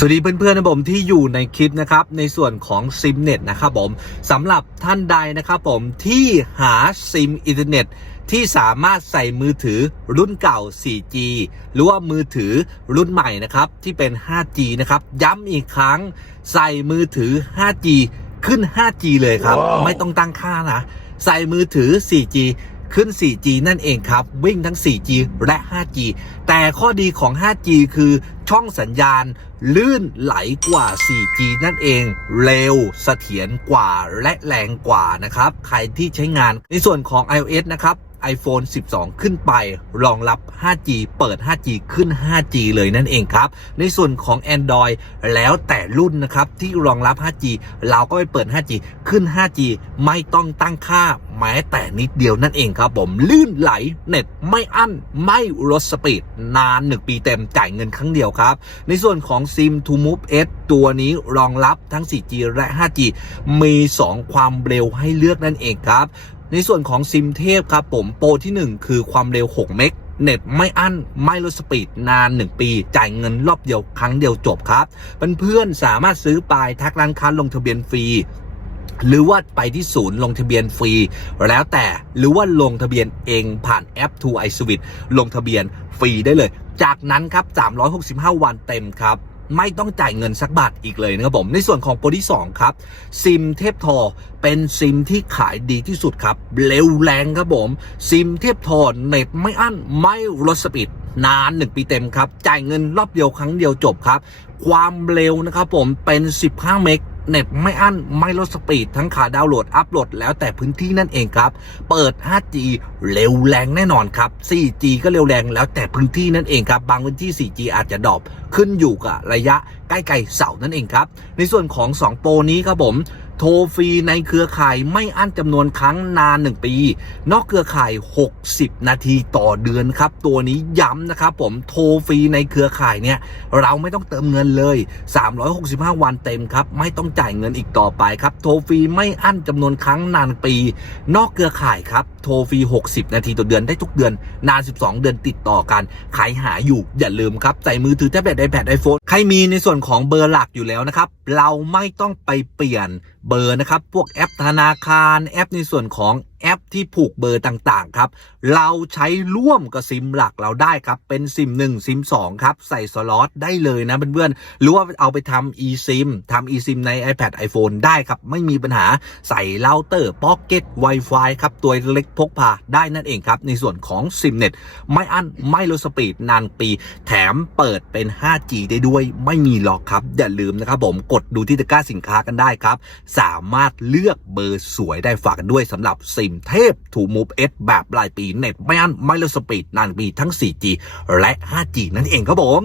สวัสดีเพื่อนๆนะผมที่อยู่ในคลิปนะครับในส่วนของซิมเน็ตนะครับผมสำหรับท่านใดนะครับผมที่หาซิมอินเทอร์เน็ตที่สามารถใส่มือถือรุ่นเก่า 4G หรือว่ามือถือรุ่นใหม่นะครับที่เป็น 5G นะครับย้ำอีกครั้งใส่มือถือ 5G ขึ้น 5G เลยครับไม่ต้องตั้งค่านะ ใส่มือถือ 4G ขึ้น 4G นั่นเองครับ วิ่งทั้ง 4G และ 5G แต่ข้อดีของ 5G คือช่องสัญญาณลื่นไหลกว่า 4G นั่นเอง เร็วเสถียรกว่าและแรงกว่านะครับ ใครที่ใช้งานในส่วนของ iOS นะครับ iPhone 12 ขึ้นไป รองรับ 5G เปิด 5G ขึ้น 5G เลยนั่นเองครับ ในส่วนของ Android แล้วแต่รุ่นนะครับ ที่รองรับ 5G เราก็ไปเปิด 5G ขึ้น 5G ไม่ต้องตั้งค่า แม้แต่นิดเดียวนั่นเองครับผมลื่นไหลเน็ตไม่อั้นไม่ลดสปีดนาน 1 ปีเต็มจ่ายเงินครั้งเดียวครับ ในส่วนของ SIM to Move S ตัวนี้รองรับทั้ง 4G และ 5G มี 2 ความเร็วให้เลือกนั่นเองครับ ในส่วนของซิมเทพครับผมโปรที่ 1 คือความเร็ว 6 เมกเน็ตไม่อั้น ไม่ลดสปีดนาน 1 ปี จ่ายเงินรอบเดียวครั้งเดียวจบครับ เพื่อนๆสามารถซื้อปลายทักร้านค้าลงทะเบียนฟรี หรือว่าไปที่ศูนย์ลงทะเบียนฟรี แล้วแต่หรือว่าลงทะเบียนเองผ่านแอป t 2 i s w i t ลงทะเบียนฟรีได้เลย จากนั้นครับ 365 วันเต็มครับ ไม่ต้องจ่ายเงินสักบาทอีกเลยนะครับผม ในส่วนของโปรที่ 2 ครับ ซิมเทพทอเป็นซิมที่ขายดีที่สุดครับ เร็วแรงครับผม ซิมเทพทอเน็ตไม่อั้นไม่ลดสปีดนาน 1 ปีเต็มครับ จ่ายเงินรอบเดียวครั้งเดียวจบครับ ความเร็วนะครับผมเป็น 15 เมก เน็ตไม่อั้นไม่ลดสปีดทั้งขาดาวน์โหลดอัพโหลดแล้วแต่พื้นที่นั่นเองครับ เปิด 5G เร็วแรงแน่นอนครับ 4G ก็เร็วแรงแล้วแต่พื้นที่นั่นเองครับ บางพื้นที่ 4G อาจจะดรอปขึ้นอยู่กับระยะใกล้ๆเสานั่นเองครับ ในส่วนของ 2 โปรนี้ครับผม โทรฟรีในเครือข่ายไม่อั้นจำนวนครั้งนาน 1 ปี นอกเครือข่าย 60 นาทีต่อเดือนครับ ตัวนี้ย้ำนะครับผมโทรฟรีในเครือข่ายเนี่ยเราไม่ต้องเติมเงินเลย 365 วันเต็มครับ ไม่ต้องจ่ายเงินอีกต่อไปครับ โทรฟรีไม่อั้นจำนวนครั้งนานปี นอกเครือข่ายครับโทรฟรี 60 นาทีต่อเดือนได้ทุกเดือนนาน 12 เดือนติดต่อกันใครหาอยู่อย่าลืมครับใส่มือถือแท็บเล็ตไอแพดไอโฟนใครมีในส่วนของเบอร์หลักอยู่แล้วนะครับเราไม่ต้องไปเปลี่ยนเบอร์นะครับ พวกแอปธนาคารแอปในส่วนของ แอปที่ผูกเบอร์ต่างๆครับ เราใช้ร่วมกับซิมหลักเราได้ครับ เป็นซิม1ซิม2ครับ ใส่สล็อตได้เลยนะเพื่อนๆ หรือว่าเอาไปทำ eSIM ทำ eSIM ใน iPad iPhone ได้ครับ ไม่มีปัญหาใส่เราเตอร์พ็อกเก็ต Wi-Fi ครับ ตัวเล็กพกพาได้นั่นเองครับ ในส่วนของซิมเน็ตไม่อั้นไม่ลดสปีดนานปี แถมเปิดเป็น 5G ได้ด้วยไม่มีหรอกครับ อย่าลืมนะครับผมกดดูที่ตะกร้าสินค้ากันได้ครับ สามารถเลือกเบอร์สวยได้ฝากกันด้วยสำหรับซิมเทพถูมูฟเอสแบบรายปีเน็ตไม่อั้นไม่ลดสปีดนานปีทั้ง 4G และ 5G นั่นเองครับผม